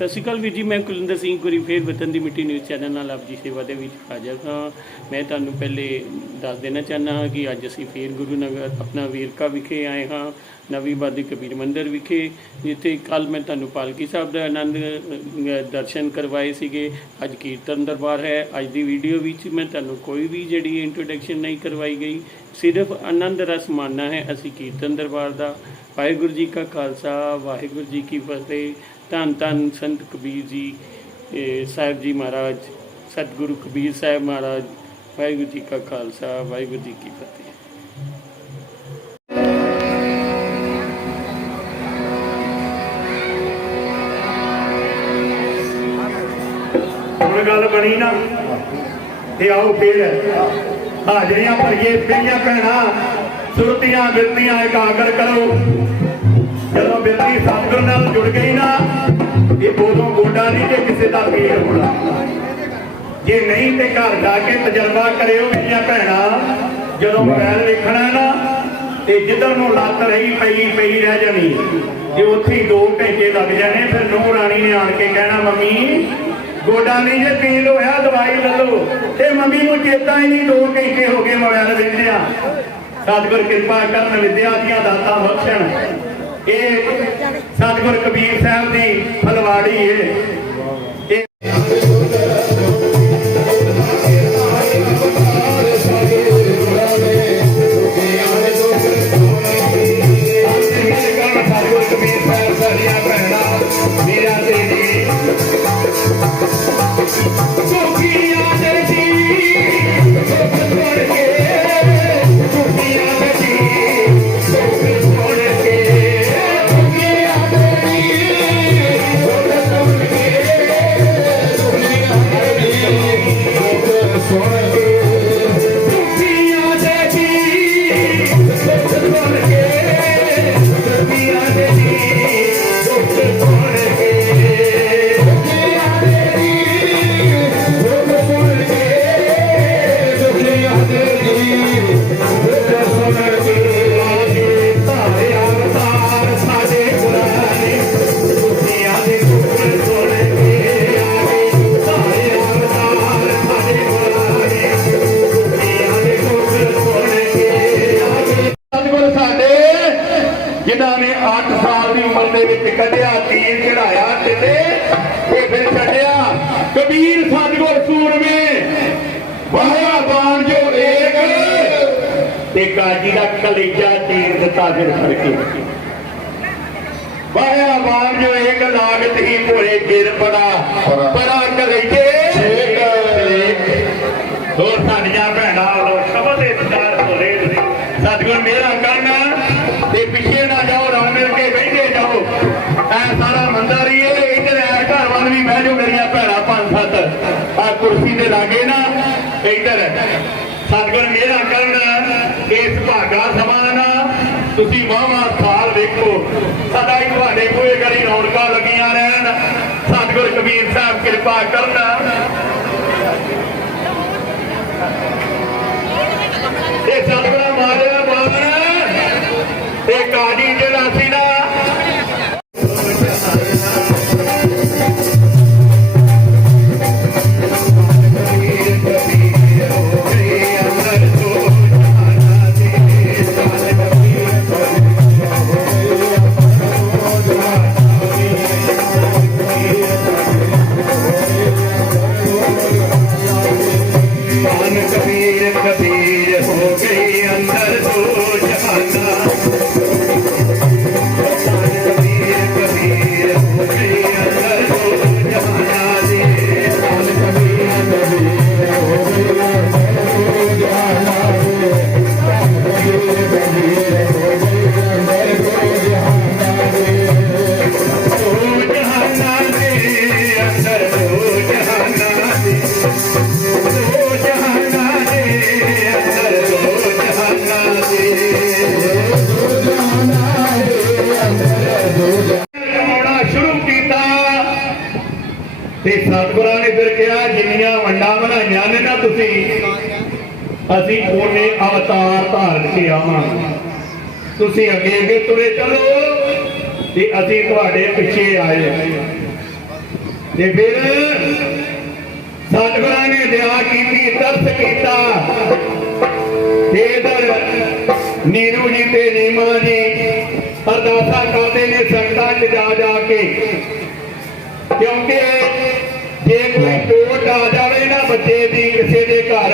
ਸਤਿ ਸ਼੍ਰੀ ਅਕਾਲ ਵੀਰ ਜੀ, ਮੈਂ ਕੁਲਿੰਦਰ ਸਿੰਘ ਗੁਰੀ, ਫੇਰ ਵਤਨ ਦੀ ਮਿੱਟੀ ਨਿਊਜ਼ ਚੈਨਲ ਨਾਲ ਆਪ ਜੀ ਸੇਵਾ ਦੇ ਵਿੱਚ ਹਾਜ਼ਰ ਹਾਂ। ਮੈਂ ਤੁਹਾਨੂੰ ਪਹਿਲੇ ਦੱਸ ਦੇਣਾ ਚਾਹੁੰਦਾ ਹਾਂ ਕਿ ਅੱਜ ਅਸੀਂ ਫੇਰ ਗੁਰੂ ਨਗਰ, ਆਪਣਾ ਵੇਰਕਾ ਵਿਖੇ ਆਏ ਹਾਂ, ਨਵੀਂ ਬਾਦੀ ਕਬੀਰ ਮੰਦਿਰ ਵਿਖੇ, ਜਿੱਥੇ ਕੱਲ ਮੈਂ ਤੁਹਾਨੂੰ ਪਾਲਕੀ ਸਾਹਿਬ ਦਾ ਆਨੰਦ ਦਰਸ਼ਨ ਕਰਵਾਏ ਸੀਗੇ। ਅੱਜ ਕੀਰਤਨ ਦਰਬਾਰ ਹੈ। ਅੱਜ ਦੀ ਵੀਡੀਓ ਵਿੱਚ ਮੈਂ ਤੁਹਾਨੂੰ ਕੋਈ ਵੀ ਜਿਹੜੀ ਇੰਟਰੋਡਕਸ਼ਨ ਨਹੀਂ ਕਰਵਾਈ ਗਈ, ਸਿਰਫ ਆਨੰਦ ਰਸ ਮਾਨਣਾ ਹੈ ਅਸੀਂ ਕੀਰਤਨ ਦਰਬਾਰ ਦਾ। ਵਾਹਿਗੁਰੂ ਜੀ ਕਾ ਖਾਲਸਾ, ਵਾਹਿਗੁਰੂ ਜੀ ਕੀ ਫਤਿਹ। ਧੰਨ ਧੰਨ ਸੰਤ ਕਬੀਰ ਜੀ ਇਹ ਸਾਹਿਬ ਜੀ ਮਹਾਰਾਜ, ਸਤਿਗੁਰੂ ਕਬੀਰ ਸਾਹਿਬ ਮਹਾਰਾਜ, ਵਾਹਿਗੁਰੂ ਜੀ ਕਾ ਖਾਲਸਾ, ਵਾਹਿਗੁਰੂ ਜੀ ਕੀ ਫਤਿਹ। ਹੁਣ ਗੱਲ ਬਣੀ ਨਾ, ਤੇ ਆਓ ਫੇਰ। ਹਾਜ਼ਰੀਆਂ ਭਰੀਏ ਪਈਆਂ ਭੈਣਾਂ, ਸੁਰਤੀਆਂ ਬਿਰਤੀਆਂ ਇਕਾਗਰ ਕਰੋ। ਜਦੋਂ ਬਿਰਤੀ ਸਤਿਗੁਰ ਨਾਲ ਜੁੜ ਗਈ ਨਾ ਇਹ ਉਦੋਂ ਗੋਡਾ ਨਹੀਂ ਤੇ ਕਿਸੇ ਦਾ ਪੀੜ ਹੋਣਾ। ਜੇ ਨਹੀਂ ਤੇ ਘਰ ਜਾ ਕੇ ਤਜਰਬਾ ਕਰਿਓ ਮੇਰੀਆਂ ਭੈਣਾਂ। ਜਦੋਂ ਮੋਬਾਈਲ ਵੇਖਣਾ ਨਾ ਤੇ ਜਿੱਧਰ ਨੂੰ ਲੱਤ ਰਹੀ ਪਈ ਪਈ ਰਹਿ ਜਾਣੀ। ਜੇ ਉੱਥੇ ਹੀ 2 ਘੰਟੇ ਲੱਗ ਜਾਣੇ ਫਿਰ ਨੂੰਹ ਰਾਣੀ ਨੇ ਆਣ ਕੇ ਕਹਿਣਾ ਮੰਮੀ ਗੋਡਾ ਨਹੀਂ ਜੇ ਪੀੜ ਹੋਇਆ ਦਵਾਈ ਲੈ ਲਓ। ਤੇ ਮੰਮੀ ਨੂੰ ਚੇਤਾ ਹੀ ਨਹੀਂ 2 ਘੰਟੇ ਹੋ ਗਏ ਮੋਬਾਈਲ ਵੇਖਦਿਆਂ। ਸਤਿਗੁਰ ਕਿਰਪਾ ਕਰਨ ਵਿਦਿਆ ਦੀਆਂ ਦਾਤਾਂ ਬਖਸ਼ਣ। ਇਹ ਸਤਿਗੁਰ ਕਬੀਰ ਸਾਹਿਬ ਦੀ ਫਲਵਾੜੀ ਹੈ por ਕਾਜੀ ਦਾ ਕਲੇਜਾ ਤੀਰ ਦਿੱਤਾ ਫਿਰ ਫੜ ਕੇ। ਵਾਹਿਆ ਬਾਣ ਜੋ ਏਕ ਲਾਗਤ ਹੀ ਭੋਰੇ ਗਿਰ ਪੜਾ। ਬੜਾ ਕਲੇਜੇ। ਹੋਰ ਸਾਡੀਆਂ ਭੈਣਾਂ ਵੱਲੋਂ ਸ਼ਬਦ ਦੇ ਵਿਚਾਰ ਭੋਰੇ ਸਤਿਗੁਰ ਮੇਰਾ ਕਰਨਾ ਤੇ ਪਿੱਛੇ ਨਾ ਜਾਓ ਰਲ ਮਿਲ ਕੇ ਬਹਿੰਦੇ ਜਾਓ। ਐ ਸਾਰਾ ਮੰਦਰ ਹੀ ਇਹ ਇੱਧਰ ਐ ਘਰ ਵੱਲ ਵੀ ਬਹਿ ਜਾਓ ਮੇਰੀਆਂ ਭੈਣਾਂ ਪੰਜ ਸੱਤ। ਆ ਕੁਰਸੀ ਦੇ ਲਾਗੇ ਨਾ ਇੱਧਰ। ਸਤਿਗੁਰ ਮੇਰਾ ਇਸ ਭਾਗਾ ਸਮਾਨ ਤੁਸੀਂ ਵਾਹਵਾ ਸਾਲ ਵੇਖੋ। ਸਦਾ ਹੀ ਤੁਹਾਡੇ ਕੋਲੇ ਗਲੀ ਰੌਣਕਾਂ ਲੱਗੀਆਂ ਰਹਿਣ। ਸਤਿਗੁਰ ਕਬੀਰ ਸਾਹਿਬ ਕਿਰਪਾ ਕਰਨਾ। ਇਹ ਸਤਿਗੁਰਾਂ Yeah. ਵੰਡਾਂ ਨਾ ਤੁਸੀਂ। ਅਸੀਂ ਉਹਨੇ ਅਵਤਾਰ ਧਾਰਨ ਕੇ ਆਵਾਂਗੇ ਤੁਸੀਂ ਅੱਗੇ ਅੱਗੇ ਤੁਰੇ ਚਲੋ ਤੇ ਅਸੀਂ ਤੁਹਾਡੇ ਪਿੱਛੇ ਆਏ। ਤੇ ਫਿਰ ਸਤਿਗੁਰਾਂ ਨੇ ਦਇਆ ਕੀਤੀ, ਤਰਸ ਕੀਤਾ। ਤੇ ਇਧਰ ਨੀਰੂ ਜੀ ਤੇ ਨੀਮਾ ਜੀ ਅਰਦਾਸਾਂ ਕਰਦੇ ਨੇ ਸੰਗਤਾਂ 'ਚ ਜਾ ਜਾ ਕੇ। ਕਿਉਂਕਿ ਜੇ ਕੋਈ ਟੋਟ ਆ ਜਾਵੇ ਨਾ ਬੱਚੇ ਦੀ ਕਿਸੇ ਦੇ ਘਰ।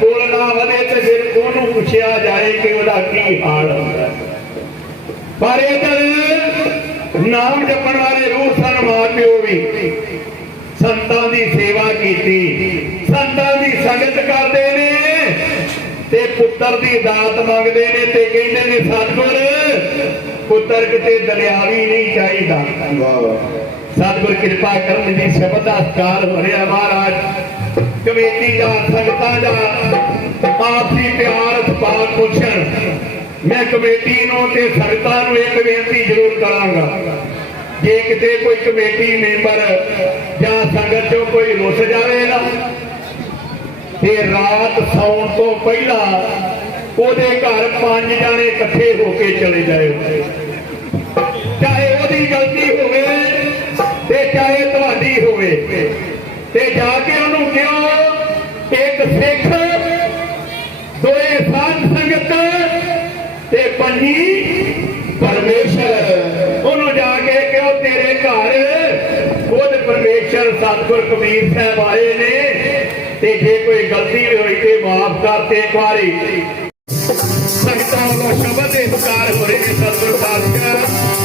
ਕੋਲ ਨਾ ਵਧੇ ਤੇ ਫਿਰ ਉਹਨੂੰ ਪੁੱਛਿਆ ਜਾਏ ਕਿ ਉਹਦਾ ਕੀ ਹਾਲ ਹੁੰਦਾ ਪਰ ਇਧਰ ਨਾਮ ਜਪਣ ਵਾਲੇ ਰੂਹ ਸਨ ਮਾਂ ਪਿਓ ਵੀ। ਸੰਤਾਂ ਦੀ ਸੇਵਾ ਕੀਤੀ। ਸੰਤਾਂ ਦੀ ਸੰਗਤ ਕਰਦੇ ਨੇ ਤੇ ਪੁੱਤਰ ਦੀ ਦਾਤ ਮੰਗਦੇ ਨੇ ਤੇ ਕਹਿੰਦੇ ਨੇ ਸਤਿਗੁਰ ਪੁੱਤਰ ਕਿਤੇ ਦਲਿਆਵੀ ਨਹੀਂ ਚਾਹੀਦਾ। ਵਾਹ ਵਾਹ। ਸਤਿਗੁਰ ਕਿਰਪਾ ਕਰਨ ਦੀ ਸ਼ਬਦ ਦਾ ਸਤਿਕਾਰ ਹੋ ਮਹਾਰਾਜ। ਕਮੇਟੀ ਦਾ ਸੰਗਤਾਂ ਦਾ ਆਪਸੀ ਪਿਆਰ ਸਤਿਕਾਰ ਪੁੱਛਣ ਮੈਂ ਕਮੇਟੀ ਨੂੰ ਤੇ ਸੰਗਤਾਂ ਨੂੰ ਇੱਕ ਬੇਨਤੀ ਜ਼ਰੂਰ ਕਰਾਂਗਾ। ਜੇ ਕਿਤੇ ਕੋਈ ਕਮੇਟੀ ਮੈਂਬਰ ਜਾਂ ਸੰਗਤ ਚੋਂ ਕੋਈ ਰੁੱਸ ਜਾਵੇ ਨਾ ਤੇ ਰਾਤ ਸੌਣ ਤੋਂ ਪਹਿਲਾਂ ਉਹਦੇ ਘਰ ਪੰਜ ਜਾਣੇ ਇਕੱਠੇ ਹੋ ਕੇ ਚਲੇ ਜਾਇਓ। ਹੋਵੇ। ਤੇ ਜਾ ਕੇ ਉਹਨੂੰ ਕਿਉਂ ਇੱਕ ਸਿੱਖ, ਦੋਏ ਸਾਧ ਸੰਗਤ ਤੇ ਪੰਜੀ ਪਰਮੇਸ਼ਰ। ਉਹਨੂੰ ਜਾ ਕੇ ਕਿਉਂ ਤੇਰੇ ਘਰ ਖੁਦ ਪਰਮੇਸ਼ਰ ਸਤਿਗੁਰ ਕਬੀਰ ਸਾਹਿਬ ਆਏ ਨੇ ਤੇ ਜੇ ਕੋਈ ਗਲਤੀ ਵੀ ਹੋਈ ਤੇ ਮਾਫ ਕਰ ਤੇ ਇੱਕ ਸੰਗਤਾਂ ਦਾ ਸ਼ਬਦ ਦੇ ਵਿਕਾਰ ਹੋ ਨੇ ਸਤਿਗੁਰ ਪਾਤਸ਼ਾਹ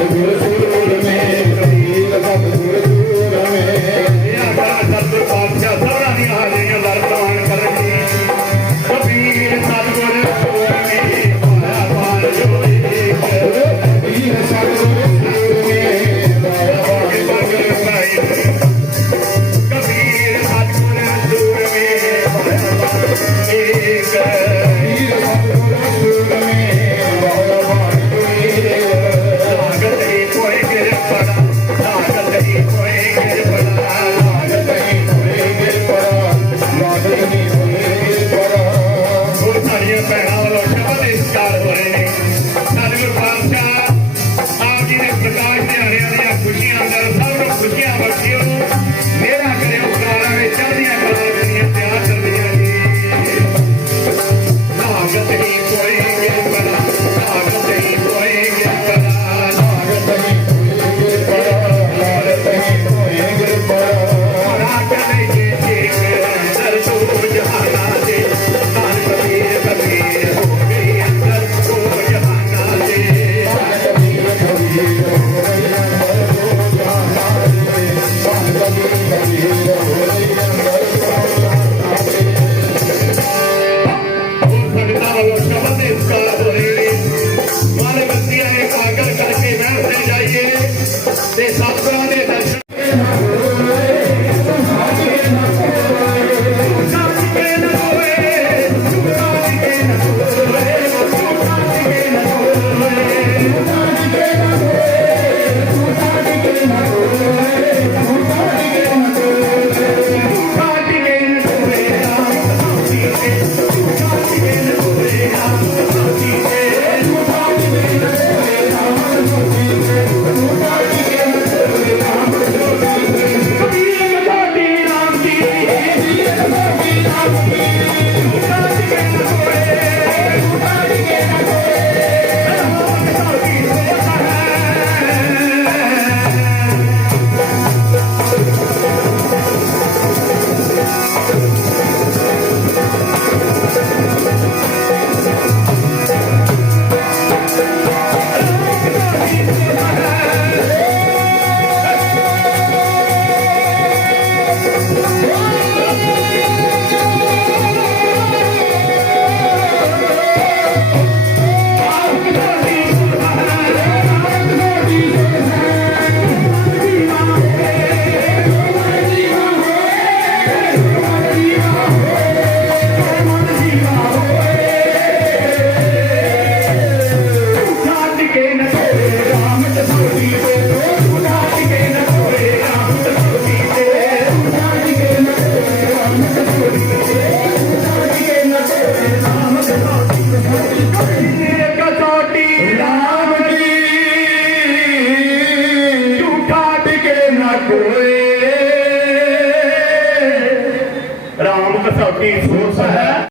ਕਬੀਰ ਸਤਿਗੁਰ